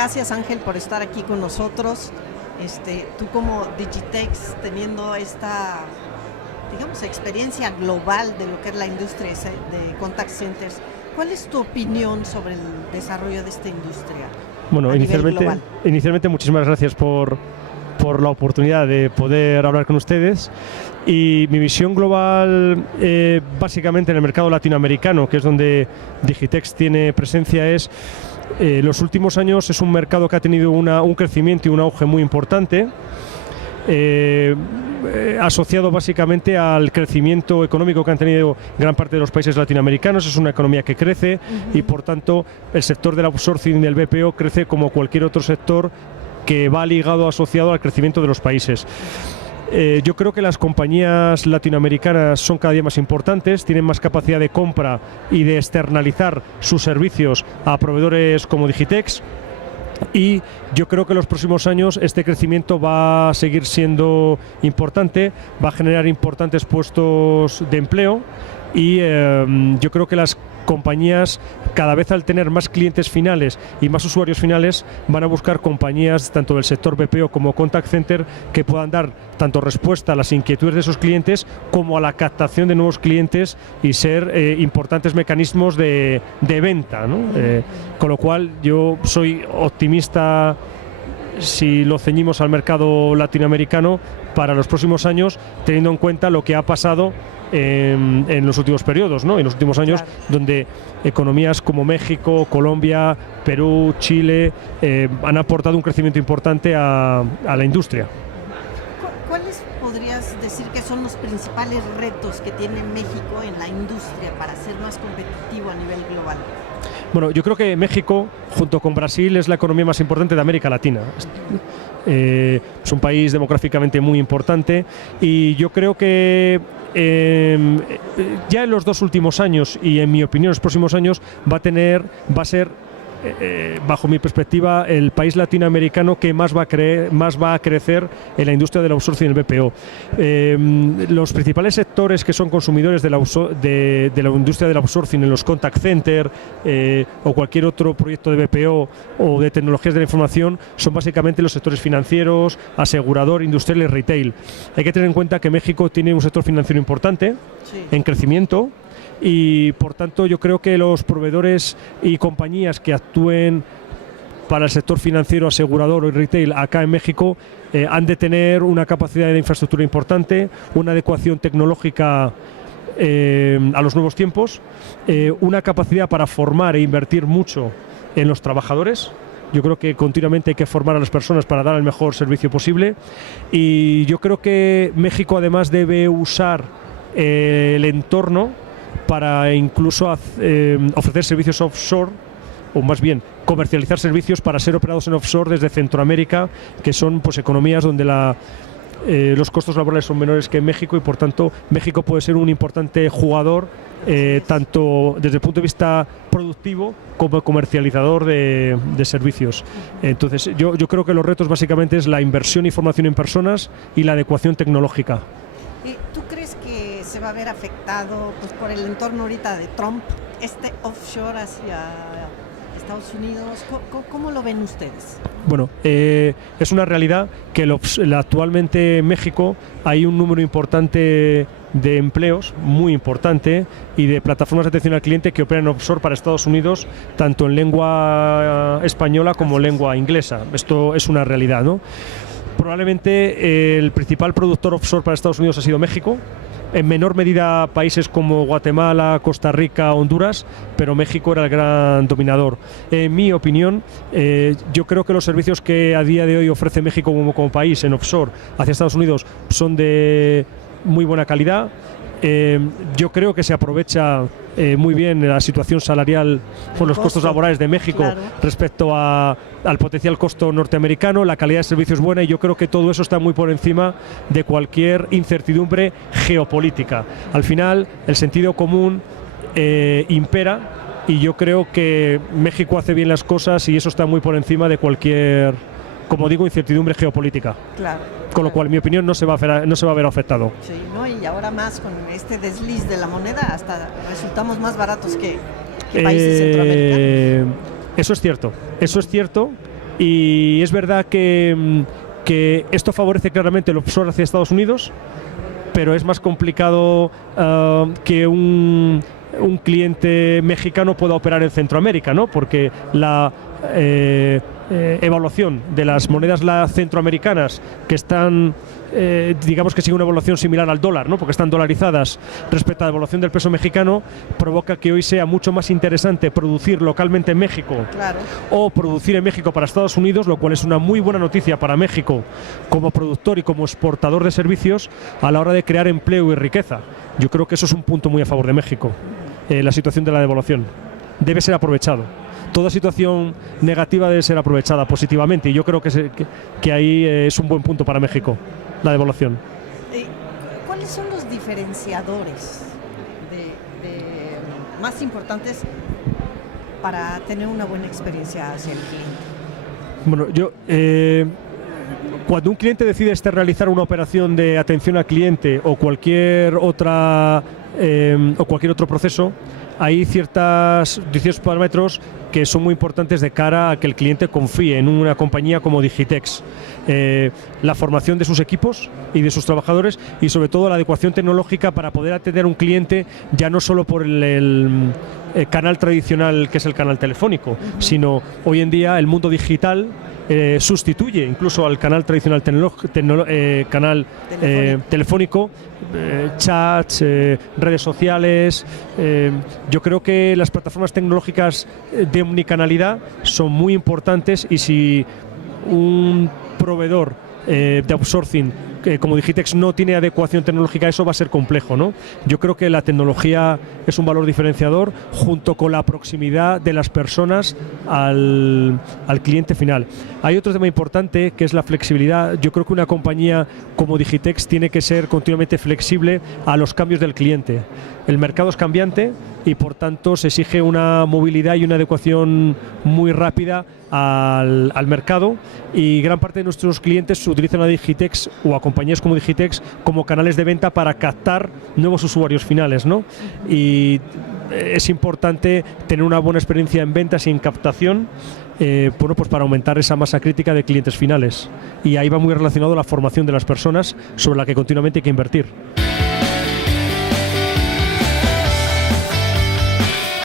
gracias, Ángel, por estar aquí con nosotros. Tú como Digitex, teniendo esta, digamos, experiencia global de lo que es la industria de contact centers, ¿cuál es tu opinión sobre el desarrollo de esta industria? Bueno, inicialmente muchísimas gracias por la oportunidad de poder hablar con ustedes. Y mi visión global, básicamente en el mercado latinoamericano, que es donde Digitex tiene presencia, es los últimos años es un mercado que ha tenido un crecimiento y un auge muy importante, asociado básicamente al crecimiento económico que han tenido gran parte de los países latinoamericanos. Es una economía que crece y por tanto el sector del outsourcing del BPO crece como cualquier otro sector que va ligado, asociado al crecimiento de los países. Yo creo que las compañías latinoamericanas son cada día más importantes, tienen más capacidad de compra y de externalizar sus servicios a proveedores como Digitex, y yo creo que en los próximos años este crecimiento va a seguir siendo importante, va a generar importantes puestos de empleo, y yo creo que las compañías, cada vez al tener más clientes finales y más usuarios finales, van a buscar compañías tanto del sector BPO como contact center que puedan dar tanto respuesta a las inquietudes de esos clientes como a la captación de nuevos clientes y ser importantes mecanismos de venta, ¿no? Con lo cual yo soy optimista, si lo ceñimos al mercado latinoamericano, para los próximos años, teniendo en cuenta lo que ha pasado en los últimos periodos, ¿no? En los últimos años, claro, donde economías como México, Colombia, Perú, Chile han aportado un crecimiento importante a la industria. ¿Cuáles podrías decir que son los principales retos que tiene México en la industria para ser más competitivo a nivel global? Bueno, yo creo que México, junto con Brasil, es la economía más importante de América Latina. Es un país demográficamente muy importante, y yo creo que ya en los 2 últimos años, y en mi opinión en los próximos años, va a ser, bajo mi perspectiva, el país latinoamericano que más va a crecer en la industria del outsourcing y el BPO. Los principales sectores que son consumidores de la industria del outsourcing en los contact center o cualquier otro proyecto de BPO o de tecnologías de la información son básicamente los sectores financieros, asegurador, industrial y retail. Hay que tener en cuenta que México tiene un sector financiero importante, sí, en crecimiento, y por tanto yo creo que los proveedores y compañías que actúen para el sector financiero, asegurador o retail acá en México han de tener una capacidad de infraestructura importante, una adecuación tecnológica a los nuevos tiempos, una capacidad para formar e invertir mucho en los trabajadores. Yo creo que continuamente hay que formar a las personas para dar el mejor servicio posible, y yo creo que México además debe usar el entorno para incluso ofrecer servicios offshore, o más bien comercializar servicios para ser operados en offshore desde Centroamérica, que son pues economías donde los costos laborales son menores que en México, y por tanto México puede ser un importante jugador tanto desde el punto de vista productivo como comercializador de servicios. Entonces yo creo que los retos básicamente es la inversión y formación en personas y la adecuación tecnológica. ¿Tú crees que se va a ver afectado pues, por el entorno ahorita de Trump, offshore hacia Estados Unidos? ¿Cómo lo ven ustedes? Bueno, es una realidad que actualmente en México hay un número importante de empleos, muy importante, y de plataformas de atención al cliente que operan offshore para Estados Unidos, tanto en lengua española como en lengua inglesa. Esto es una realidad, ¿no? Probablemente el principal productor offshore para Estados Unidos ha sido México, en menor medida países como Guatemala, Costa Rica, Honduras, pero México era el gran dominador. En mi opinión, yo creo que los servicios que a día de hoy ofrece México como país en offshore hacia Estados Unidos son de muy buena calidad. Yo creo que se aprovecha muy bien la situación salarial por los costos laborales de México, claro, respecto al potencial costo norteamericano. La calidad de servicio es buena, y yo creo que todo eso está muy por encima de cualquier incertidumbre geopolítica. Al final, el sentido común impera, y yo creo que México hace bien las cosas, y eso está muy por encima de cualquier, como digo, incertidumbre geopolítica. Claro. Con lo cual, en mi opinión, no se va a ver afectado. Sí, ¿no? Y ahora más con este desliz de la moneda, hasta resultamos más baratos que países centroamericanos. Eso es cierto. Y es verdad que esto favorece claramente el offshore hacia Estados Unidos, pero es más complicado que un cliente mexicano pueda operar en Centroamérica, ¿no? Porque la evaluación de las monedas centroamericanas que están, digamos que sigue una evaluación similar al dólar, ¿no? Porque están dolarizadas respecto a la evaluación del peso mexicano, provoca que hoy sea mucho más interesante producir localmente en México, claro, o producir en México para Estados Unidos, lo cual es una muy buena noticia para México como productor y como exportador de servicios a la hora de crear empleo y riqueza. Yo creo que eso es un punto muy a favor de México, la situación de la devaluación. Debe ser aprovechado. Toda situación negativa debe ser aprovechada positivamente, y yo creo que ahí es un buen punto para México, la devaluación. ¿Cuáles son los diferenciadores más importantes para tener una buena experiencia hacia el cliente? Bueno, cuando un cliente decide realizar una operación de atención al cliente o cualquier otro proceso, hay ciertos parámetros que son muy importantes de cara a que el cliente confíe en una compañía como Digitex. La formación de sus equipos y de sus trabajadores, y sobre todo la adecuación tecnológica para poder atender a un cliente ya no solo por el canal tradicional, que es el canal telefónico, sino hoy en día el mundo digital sustituye incluso al canal tradicional telefónico, chats, redes sociales. Yo creo que las plataformas tecnológicas de omnicanalidad son muy importantes, y si un proveedor de outsourcing como Digitex no tiene adecuación tecnológica, eso va a ser complejo, ¿no? Yo creo que la tecnología es un valor diferenciador, junto con la proximidad de las personas al cliente final. Hay otro tema importante, que es la flexibilidad. Yo creo que una compañía como Digitex tiene que ser continuamente flexible a los cambios del cliente. El mercado es cambiante y por tanto se exige una movilidad y una adecuación muy rápida al mercado, y gran parte de nuestros clientes utilizan a Digitex o a compañías como Digitex como canales de venta para captar nuevos usuarios finales, ¿no? Y es importante tener una buena experiencia en ventas y en captación, bueno, pues para aumentar esa masa crítica de clientes finales, y ahí va muy relacionado la formación de las personas, sobre la que continuamente hay que invertir.